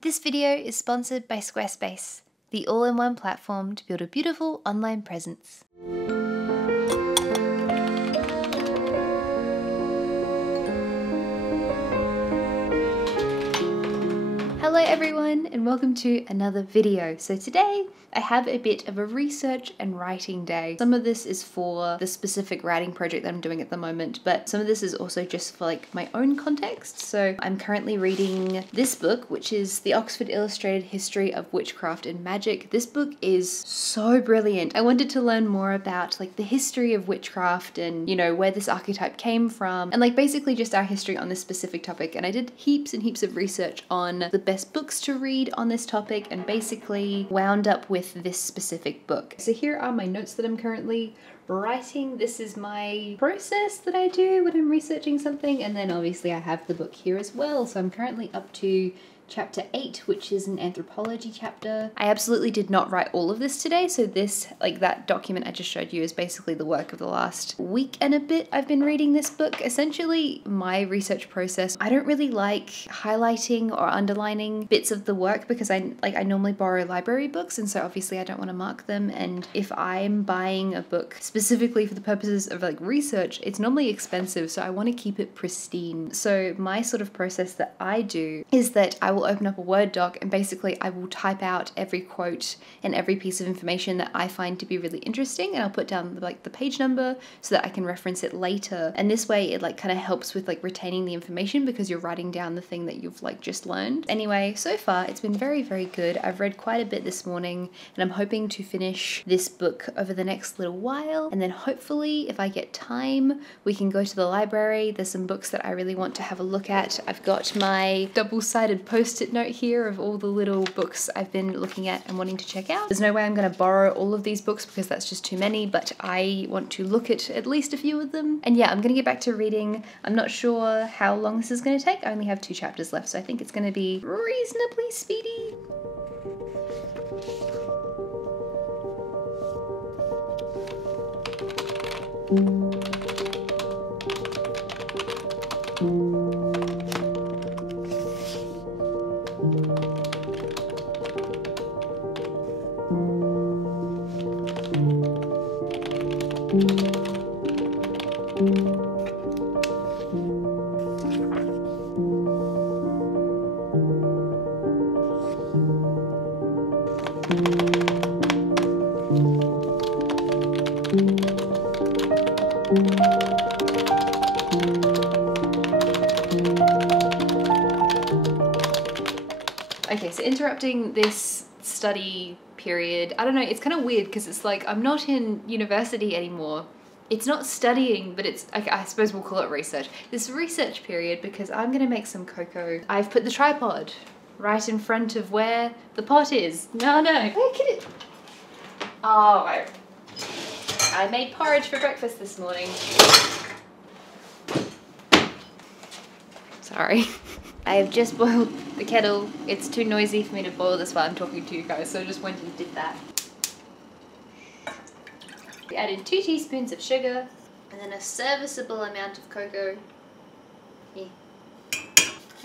This video is sponsored by Squarespace, the all-in-one platform to build a beautiful online presence. Hello everyone and welcome to another video. So today I have a bit of a research and writing day. Some of this is for the specific writing project that I'm doing at the moment, but some of this is also just for like my own context. So I'm currently reading this book, which is the Oxford Illustrated History of Witchcraft and Magic. This book is so brilliant. I wanted to learn more about like the history of witchcraft and, you know, where this archetype came from and like basically just our history on this specific topic. And I did heaps and heaps of research on the best books to read on this topic and basically wound up with this specific book. So here are my notes that I'm currently writing. This is my process that I do when I'm researching something, and then obviously I have the book here as well. So I'm currently up to chapter 8, which is an anthropology chapter. I absolutely did not write all of this today, so this, like that document I just showed you, is basically the work of the last week and a bit I've been reading this book. Essentially, my research process, I don't really like highlighting or underlining bits of the work because I normally borrow library books, and so obviously I don't want to mark them, and if I'm buying a book specifically for the purposes of like research, it's normally expensive, so I want to keep it pristine. So my sort of process that I do is that I will open up a Word doc and basically I will type out every quote and every piece of information that I find to be really interesting, and I'll put down like the page number so that I can reference it later. And this way it like kind of helps with like retaining the information because you're writing down the thing that you've like just learned. Anyway, so far it's been very, very good. I've read quite a bit this morning and I'm hoping to finish this book over the next little while, and then hopefully if I get time we can go to the library. There's some books that I really want to have a look at. I've got my double-sided post-it note here of all the little books I've been looking at and wanting to check out. There's no way I'm going to borrow all of these books because that's just too many, but I want to look at least a few of them. And yeah, I'm going to get back to reading. I'm not sure how long this is going to take. I only have 2 chapters left, so I think it's going to be reasonably speedy. Okay, so interrupting this study period, I don't know, it's kind of weird because it's like I'm not in university anymore. It's not studying, but it's, okay, I suppose we'll call it research. This research period because I'm gonna make some cocoa. I've put the tripod right in front of where the pot is. No, where can it? Oh, right. I made porridge for breakfast this morning. Sorry. I have just boiled the kettle. It's too noisy for me to boil this while I'm talking to you guys, so I just went and did that. We added 2 teaspoons of sugar and then a serviceable amount of cocoa. Yeah.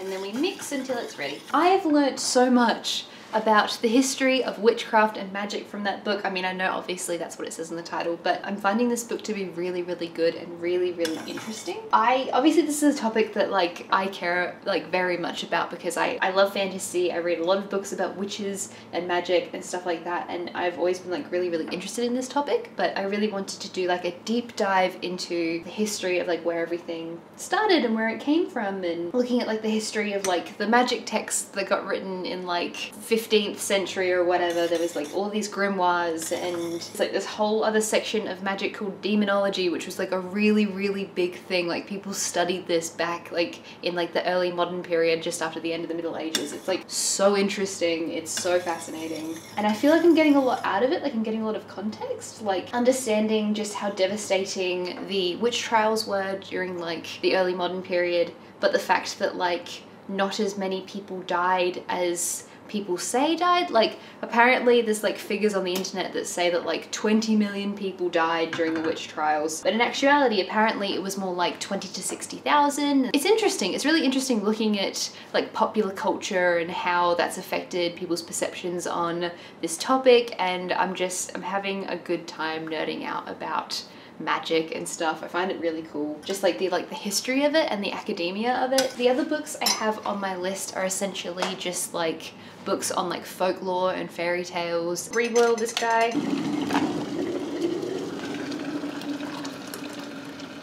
And then we mix until it's ready. I have learnt so much about the history of witchcraft and magic from that book. I mean, I know obviously that's what it says in the title, but I'm finding this book to be really, really good and really, really interesting. Obviously this is a topic that like I care like very much about because I love fantasy. I read a lot of books about witches and magic and stuff like that, and I've always been like really, really interested in this topic, but I really wanted to do like a deep dive into the history of like where everything started and where it came from, and looking at like the history of like the magic texts that got written in like 15th century or whatever. There was like all these grimoires, and it's like this whole other section of magic called demonology, which was like a really, really big thing. Like people studied this back like in like the early modern period, just after the end of the Middle Ages. It's like so interesting. It's so fascinating. And I feel like I'm getting a lot out of it. Like I'm getting a lot of context, like understanding just how devastating the witch trials were during like the early modern period, but the fact that like not as many people died as people say died. Like apparently there's like figures on the internet that say that like 20 million people died during the witch trials, but in actuality apparently it was more like 20 to 60,000. It's interesting. It's really interesting looking at like popular culture and how that's affected people's perceptions on this topic, and I'm having a good time nerding out about magic and stuff. I find it really cool, just like the history of it and the academia of it. The other books I have on my list are essentially just like books on like folklore and fairy tales. Reboil this guy.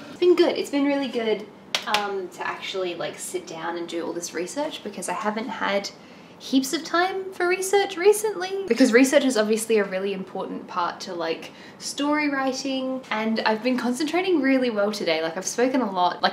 It's been good. It's been really good to actually like sit down and do all this research, because I haven't had heaps of time for research recently, because research is obviously a really important part to like story writing, and I've been concentrating really well today. Like I've spoken a lot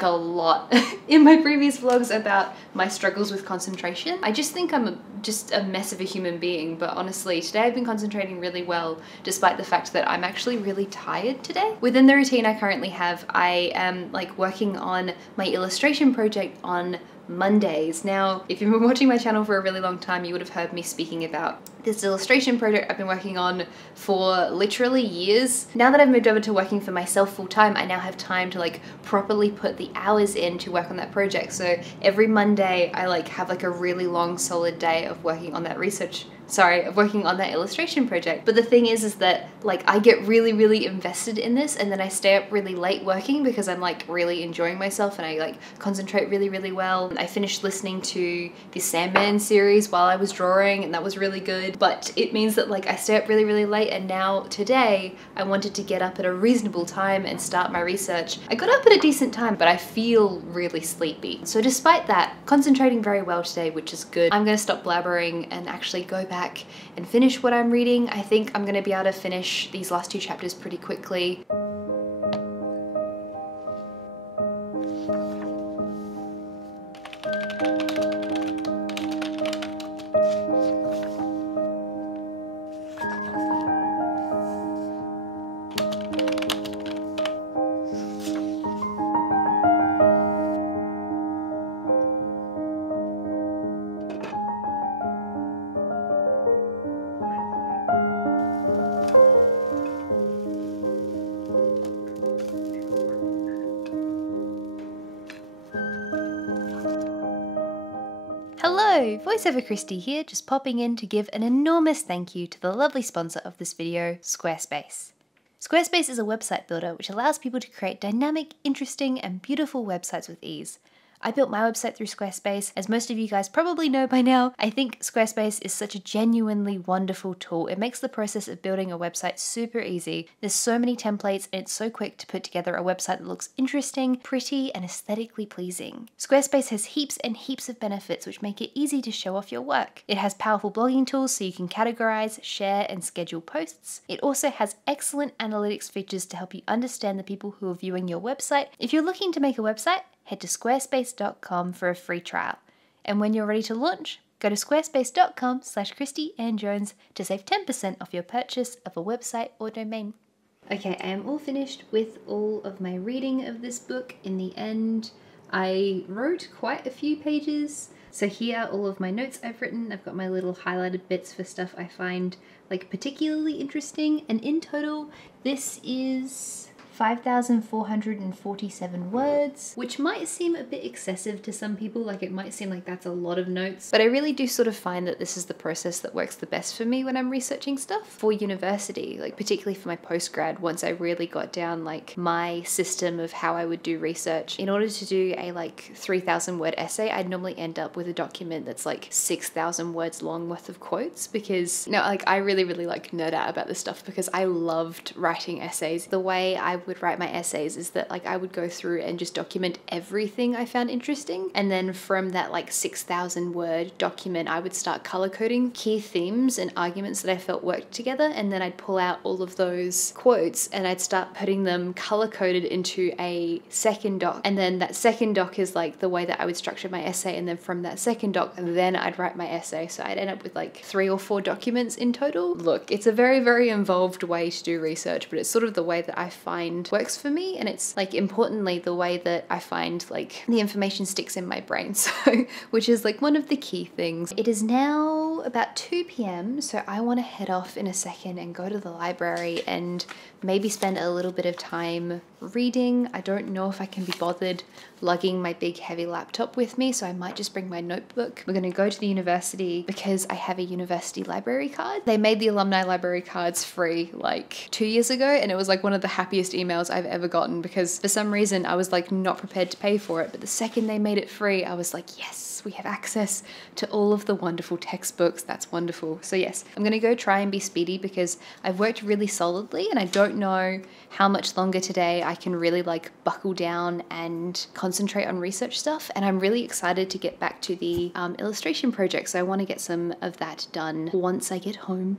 in my previous vlogs about my struggles with concentration. I just think I'm just a mess of a human being, but honestly today I've been concentrating really well despite the fact that I'm actually really tired today. Within the routine I currently have, I am like working on my illustration project on Mondays. Now, if you've been watching my channel for a really long time, you would have heard me speaking about this illustration project I've been working on for literally years. Now that I've moved over to working for myself full time, I now have time to like properly put the hours in to work on that project. So every Monday I like have like a really long solid day of working on that illustration project. But the thing is that like I get really invested in this, and then I stay up really late working because I'm like really enjoying myself and I like concentrate really well. I finished listening to the Sandman series while I was drawing, and that was really good. But it means that like I stay up really late, and now today I wanted to get up at a reasonable time and start my research. I got up at a decent time, but I feel really sleepy. So despite that, concentrating very well today, which is good. I'm gonna stop blabbering and actually go back and finish what I'm reading. I think I'm gonna be able to finish these last 2 chapters pretty quickly. Hello, voiceover Christy here, just popping in to give an enormous thank you to the lovely sponsor of this video, Squarespace. Squarespace is a website builder which allows people to create dynamic, interesting, and beautiful websites with ease. I built my website through Squarespace. As most of you guys probably know by now, I think Squarespace is such a genuinely wonderful tool. It makes the process of building a website super easy. There's so many templates and it's so quick to put together a website that looks interesting, pretty, and aesthetically pleasing. Squarespace has heaps and heaps of benefits which make it easy to show off your work. It has powerful blogging tools so you can categorize, share, and schedule posts. It also has excellent analytics features to help you understand the people who are viewing your website. If you're looking to make a website, head to squarespace.com for a free trial. And when you're ready to launch, go to squarespace.com/ChristyAnnJones to save 10% off your purchase of a website or domain. Okay, I am all finished with all of my reading of this book. In the end, I wrote quite a few pages. So here are all of my notes I've written. I've got my little highlighted bits for stuff I find like particularly interesting. And in total, this is 5,447 words, which might seem a bit excessive to some people, like it might seem like that's a lot of notes, but I really do sort of find that this is the process that works the best for me when I'm researching stuff for university, like particularly for my postgrad. Once I really got down like my system of how I would do research, in order to do a like 3,000 word essay, I'd normally end up with a document that's like 6,000 words long worth of quotes, because like I really like nerd out about this stuff because I loved writing essays. The way I would write my essays is that like I would go through and just document everything I found interesting, and then from that like 6,000 word document I would start color coding key themes and arguments that I felt worked together, and then I'd pull out all of those quotes and I'd start putting them color coded into a second doc, and then that second doc is like the way that I would structure my essay, and then from that second doc then I'd write my essay. So I'd end up with like 3 or 4 documents in total. Look, it's a very involved way to do research, but it's sort of the way that I find works for me, and it's like importantly the way that I find like the information sticks in my brain, so which is like one of the key things. It is now about 2 p.m, so I want to head off in a second and go to the library and maybe spend a little bit of time reading. I don't know if I can be bothered lugging my big heavy laptop with me, so I might just bring my notebook. We're going to go to the university because I have a university library card. They made the alumni library cards free like 2 years ago, and it was like one of the happiest emails I've ever gotten because for some reason I was like not prepared to pay for it, but the second they made it free, I was like, yes, we have access to all of the wonderful textbooks. That's wonderful. So yes, I'm gonna go try and be speedy because I've worked really solidly and I don't know how much longer today I can really like buckle down and concentrate on research stuff. And I'm really excited to get back to the illustration project. So I want to get some of that done once I get home.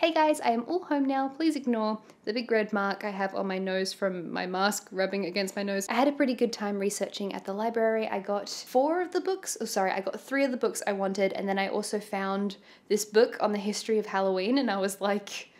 Hey guys, I am all home now. Please ignore the big red mark I have on my nose from my mask rubbing against my nose. I had a pretty good time researching at the library. I got 3 of the books I wanted, and then I also found this book on the history of Halloween, and I was like,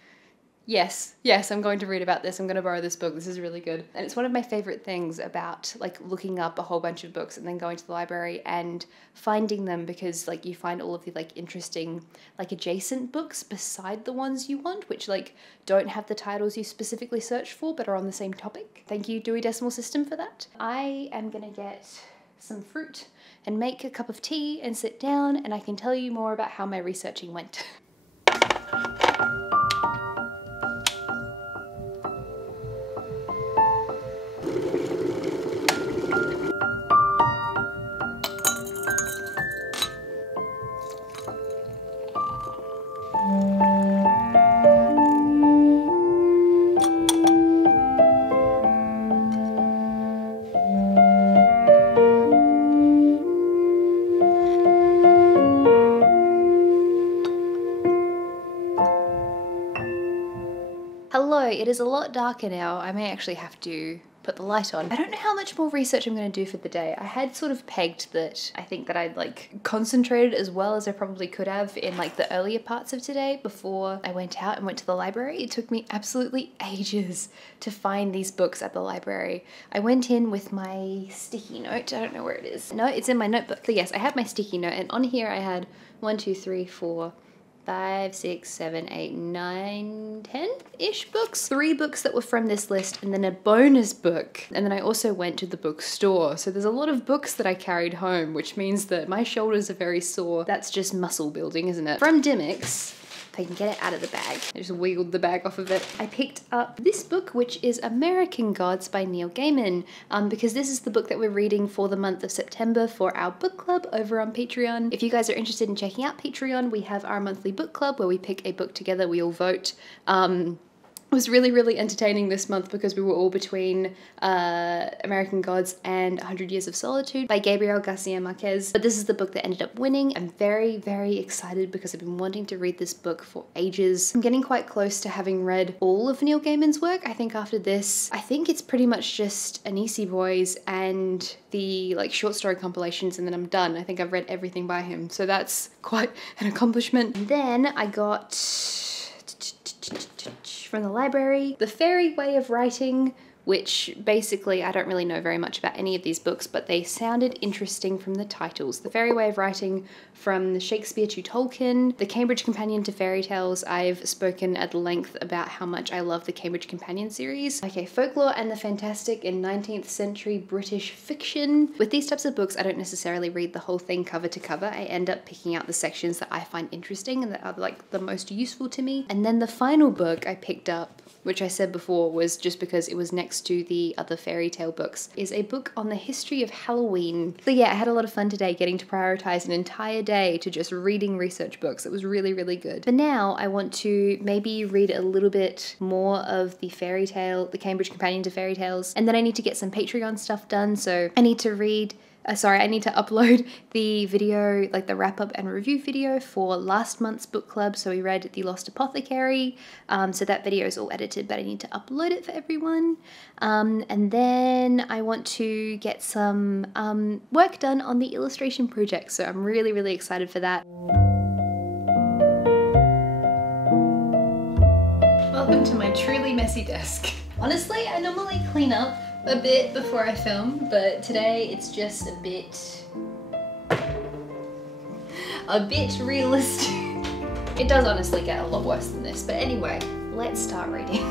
yes, I'm going to read about this. I'm going to borrow this book. This is really good. And it's one of my favorite things about like looking up a whole bunch of books and then going to the library and finding them, because like you find all of the like interesting like adjacent books beside the ones you want, which like don't have the titles you specifically searched for but are on the same topic. Thank you, Dewey Decimal System, for that. I am going to get some fruit and make a cup of tea and sit down, and I can tell you more about how my researching went. Hello, it is a lot darker now. I may actually have to put the light on. I don't know how much more research I'm going to do for the day. I had sort of pegged that I think that I'd like concentrated as well as I probably could have in like the earlier parts of today before I went out and went to the library. It took me absolutely ages to find these books at the library. I went in with my sticky note. I don't know where it is. No, it's in my notebook. So yes, I have my sticky note, and on here I had 1, 2, 3, 4, 5, 6, 7, 8, 9, 10-ish books. 3 books that were from this list, and then a bonus book. And then I also went to the bookstore. So there's a lot of books that I carried home, which means that my shoulders are very sore. That's just muscle building, isn't it? From Dimmicks, if I can get it out of the bag. I just wiggled the bag off of it. I picked up this book, which is American Gods by Neil Gaiman, because this is the book that we're reading for the month of September for our book club over on Patreon. If you guys are interested in checking out Patreon, we have our monthly book club where we pick a book together, we all vote. It was really, really entertaining this month because we were all between American Gods and 100 Years of Solitude by Gabriel Garcia Marquez. But this is the book that ended up winning. I'm very, very excited because I've been wanting to read this book for ages. I'm getting quite close to having read all of Neil Gaiman's work. I think after this, I think it's pretty much just Anisi Boys and the like short story compilations, and then I'm done. I think I've read everything by him. So that's quite an accomplishment. And then I got from the library, The Fairy Way of Writing, which basically I don't really know very much about any of these books, but they sounded interesting from the titles. The Fairy Way of Writing from Shakespeare to Tolkien, The Cambridge Companion to Fairy Tales. I've spoken at length about how much I love the Cambridge Companion series. Okay, Folklore and the Fantastic in 19th Century British Fiction. With these types of books, I don't necessarily read the whole thing cover to cover. I end up picking out the sections that I find interesting and that are like the most useful to me. And then the final book I picked up, which I said before was just because it was next to the other fairy tale books, is a book on the history of Halloween. So yeah, I had a lot of fun today getting to prioritize an entire day to just reading research books. It was really, really good. But now I want to maybe read a little bit more of the fairy tale, the Cambridge Companion to Fairy Tales, and then I need to get some Patreon stuff done. So I need to read I need to upload the video, like the wrap up and review video for last month's book club. So we read The Lost Apothecary. So that video is all edited, but I need to upload it for everyone. And then I want to get some work done on the illustration project. So I'm really, really excited for that. Welcome to my truly messy desk. Honestly, I normally clean up a bit before I film, but today it's just a bit realistic. It does honestly get a lot worse than this, but anyway, let's start reading.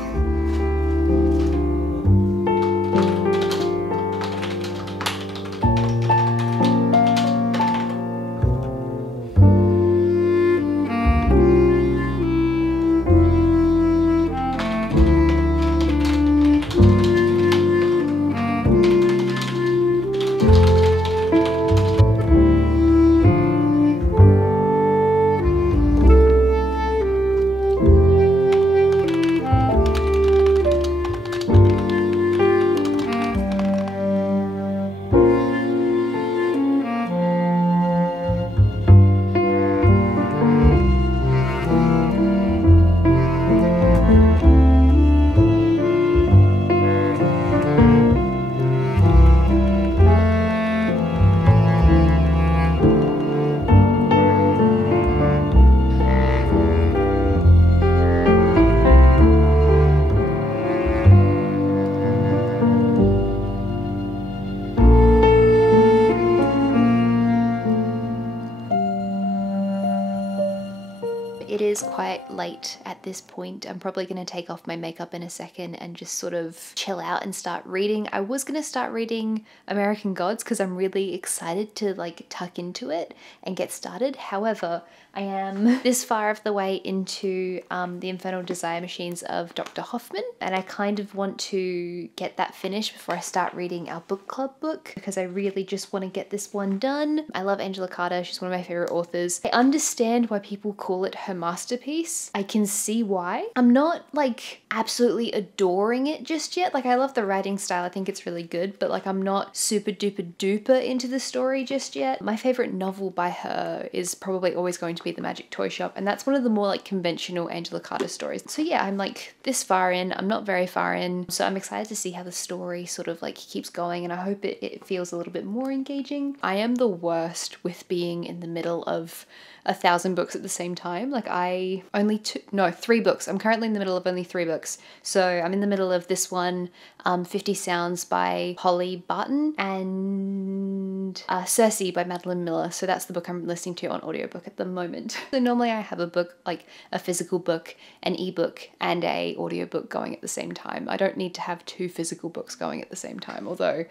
It is quite late at this point. I'm probably going to take off my makeup in a second and just sort of chill out and start reading. I was going to start reading American Gods because I'm really excited to like tuck into it and get started. However, I am this far of the way into the Infernal Desire Machines of Dr. Hoffman, and I kind of want to get that finished before I start reading our book club book because I really just want to get this one done. I love Angela Carter. She's one of my favorite authors. I understand why people call it her masterpiece. I can see why. I'm not like absolutely adoring it just yet. Like I love the writing style. I think it's really good, but like I'm not super duper duper into the story just yet. My favorite novel by her is probably always going to be The Magic Toy Shop, and that's one of the more like conventional Angela Carter stories. So yeah, I'm like this far in. I'm not very far in, so I'm excited to see how the story sort of like keeps going, and I hope it feels a little bit more engaging. I am the worst with being in the middle of 1,000 books at the same time. Like three books. I'm currently in the middle of only 3 books. So I'm in the middle of this one, 50 Sounds by Holly Barton, and Circe by Madeline Miller. So that's the book I'm listening to on audiobook at the moment. So normally I have a book, like a physical book, an ebook, and a audiobook going at the same time. I don't need to have 2 physical books going at the same time, although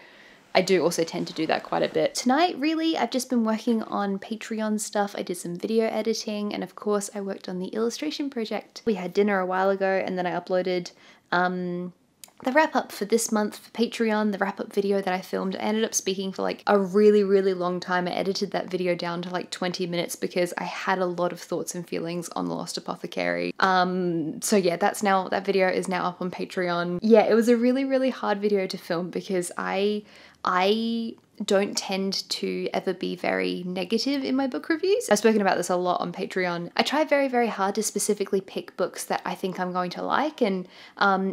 I do also tend to do that quite a bit. Tonight, really, I've just been working on Patreon stuff. I did some video editing, and of course I worked on the illustration project. We had dinner a while ago, and then I uploaded the wrap up for this month for Patreon, the wrap up video that I filmed. I ended up speaking for like a really, really long time. I edited that video down to like 20 minutes because I had a lot of thoughts and feelings on The Lost Apothecary. So yeah, that video is now up on Patreon. Yeah, it was a really, really hard video to film because I don't tend to ever be very negative in my book reviews. I've spoken about this a lot on Patreon. I try very, very hard to specifically pick books that I think I'm going to like, and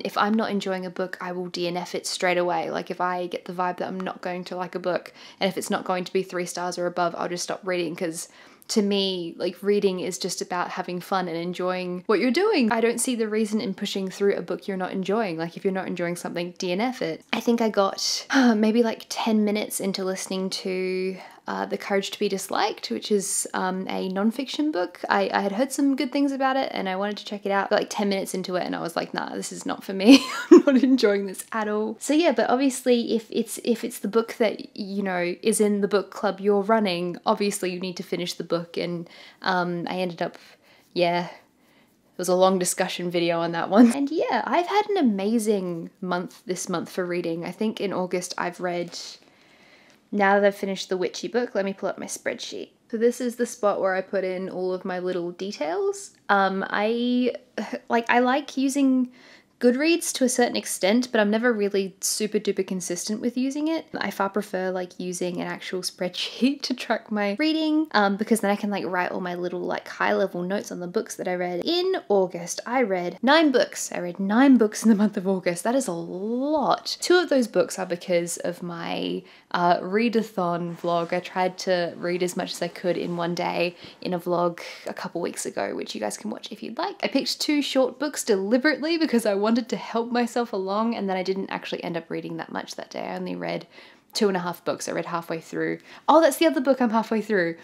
if I'm not enjoying a book, I will DNF it straight away. Like if I get the vibe that I'm not going to like a book, and if it's not going to be 3 stars or above, I'll just stop reading, because to me, like, reading is just about having fun and enjoying what you're doing. I don't see the reason in pushing through a book you're not enjoying. Like, if you're not enjoying something, DNF it. I think I got maybe like 10 minutes into listening to The Courage to be Disliked, which is a non-fiction book. I had heard some good things about it and I wanted to check it out. Got like 10 minutes into it and I was like, nah, this is not for me. I'm not enjoying this at all. So yeah, but obviously if it's the book that, you know, is in the book club you're running, obviously you need to finish the book, and I ended up, yeah, it was a long discussion video on that one. And yeah, I've had an amazing month this month for reading. I think in August I've read, now that I've finished the witchy book, let me pull up my spreadsheet. So this is the spot where I put in all of my little details. I like using Goodreads to a certain extent, but I'm never really super duper consistent with using it. I far prefer like using an actual spreadsheet to track my reading, because then I can like write all my little like high level notes on the books that I read. In August, I read 9 books. I read 9 books in the month of August. That is a lot. 2 of those books are because of my readathon vlog. I tried to read as much as I could in one day in a vlog a couple weeks ago, which you guys can watch if you'd like. I picked 2 short books deliberately because I wanted to help myself along, and then I didn't actually end up reading that much that day. I only read 2.5 books. I read halfway through. Oh, that's the other book I'm halfway through.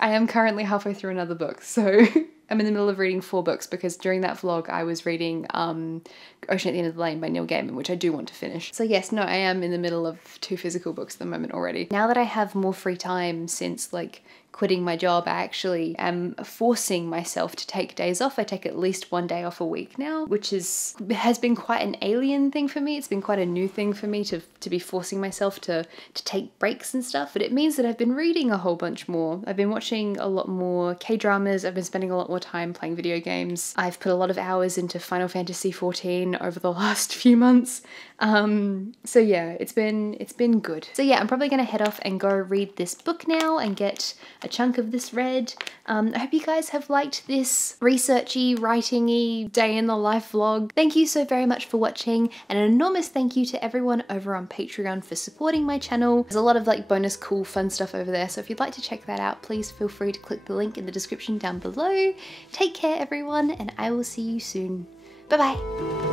I am currently halfway through another book, so I'm in the middle of reading 4 books because during that vlog I was reading Ocean at the End of the Lane by Neil Gaiman, which I do want to finish. So yes, no, I am in the middle of 2 physical books at the moment already. Now that I have more free time since like quitting my job, I actually am forcing myself to take days off. I take at least 1 day off a week now, which has been quite an alien thing for me. It's been quite a new thing for me to be forcing myself to take breaks and stuff, but it means that I've been reading a whole bunch more. I've been watching a lot more K-dramas. I've been spending a lot more time playing video games. I've put a lot of hours into Final Fantasy XIV over the last few months. So yeah, it's been good. So yeah, I'm probably gonna head off and go read this book now and get a chunk of this read. I hope you guys have liked this researchy, writing-y, day in the life vlog. Thank you so very much for watching, and an enormous thank you to everyone over on Patreon for supporting my channel. There's a lot of like bonus cool fun stuff over there, so if you'd like to check that out, please feel free to click the link in the description down below. Take care everyone, and I will see you soon. Bye bye.